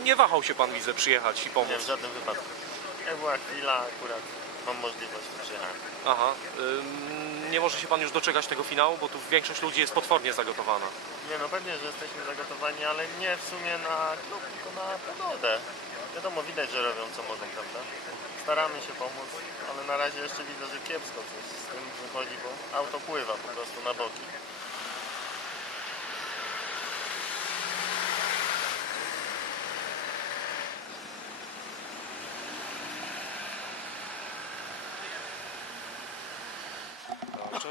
nie wahał się pan, widzę, przyjechać i Nie, w pomóc. żadnym wypadku. Jak była chwila, akurat mam możliwość, to przyjechałem. Aha. Ym, nie może się pan już doczekać tego finału, bo tu większość ludzi jest potwornie zagotowana. Nie no, pewnie, że jesteśmy zagotowani, ale nie w sumie na klub, tylko na pogodę. Wiadomo, widać, że robią co mogą, prawda? Staramy się pomóc, ale na razie jeszcze widzę, że kiepsko coś z tym wychodzi, bo auto pływa po prostu na boki.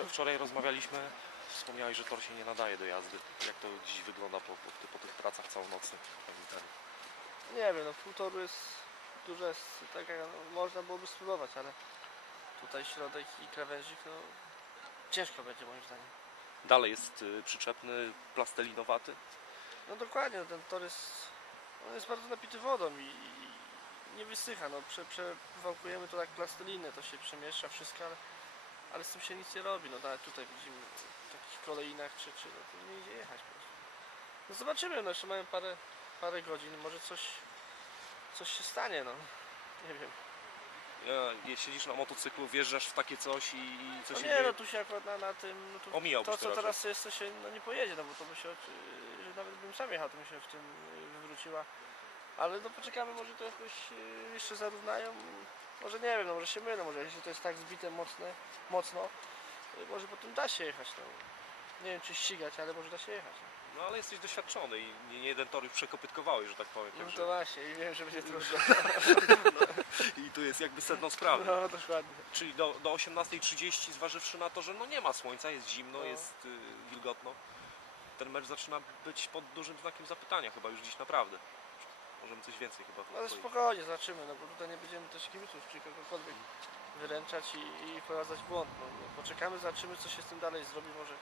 Wczoraj rozmawialiśmy, wspomniałeś, że tor się nie nadaje do jazdy. Jak to dziś wygląda po, po, po tych pracach całonocnych? Nie wiem, no półtoru jest dużo jest tak jak no, można byłoby spróbować, ale tutaj środek i krawężnik, no ciężko będzie moim zdaniem. Dalej jest y, przyczepny, plastelinowaty. No dokładnie, no, ten tor jest, on jest bardzo napity wodą i, i nie wysycha, no prze, przewałkujemy to jak plastelinę, to się przemieszcza wszystko, ale, ale z tym się nic nie robi, no nawet tutaj widzimy w takich kolejnach czy, czy no, to nie idzie jechać po prostu. No zobaczymy, no jeszcze mamy parę, parę godzin, może coś, coś się stanie, no nie wiem. Je- siedzisz na motocyklu, wjeżdżasz w takie coś i, i coś No się nie, no tu się akurat na, na tym, no tu Omijałbyś to co raczej. teraz jest, to się no, nie pojedzie, no bo to by się, yy, że nawet bym sam jechał, to by się w tym yy, wywróciła. Ale no poczekamy, może to jakoś yy, jeszcze zarównają, może nie wiem, no może się mylę, może jeśli to jest tak zbite mocne, mocno, może potem da się jechać, no. Nie wiem czy ścigać, ale może da się jechać. No, No ale jesteś doświadczony i nie, nie jeden tor już przekopytkowałeś, że tak powiem. no także- to właśnie, i wiem, że będzie trudno. I tu jest jakby sedno sprawy. No dokładnie. Czyli do, do 18.30 zważywszy na to, że no nie ma słońca, jest zimno, No. jest y, wilgotno. Ten mecz zaczyna być pod dużym znakiem zapytania chyba już dziś naprawdę. Możemy coś więcej chyba No ale powiedzieć. spokojnie, zobaczymy, no bo tutaj nie będziemy też kibiców czy kogokolwiek wyręczać i, i wprowadzać w błąd. No, no, poczekamy, zobaczymy co się z tym dalej zrobi, może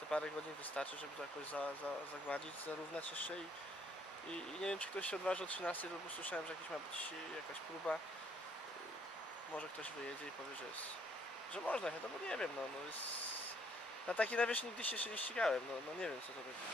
te parę godzin wystarczy, żeby to jakoś za, za, zagładzić, zarównać jeszcze i, i, i nie wiem czy ktoś się odważy o 13, bo słyszałem, że jakiś ma być jakaś próba. Może ktoś wyjedzie i powie, że jest, że można, no bo nie wiem, no, no jest... Na takiej nawierzchni nigdy się jeszcze nie ścigałem, no, no nie wiem co to będzie.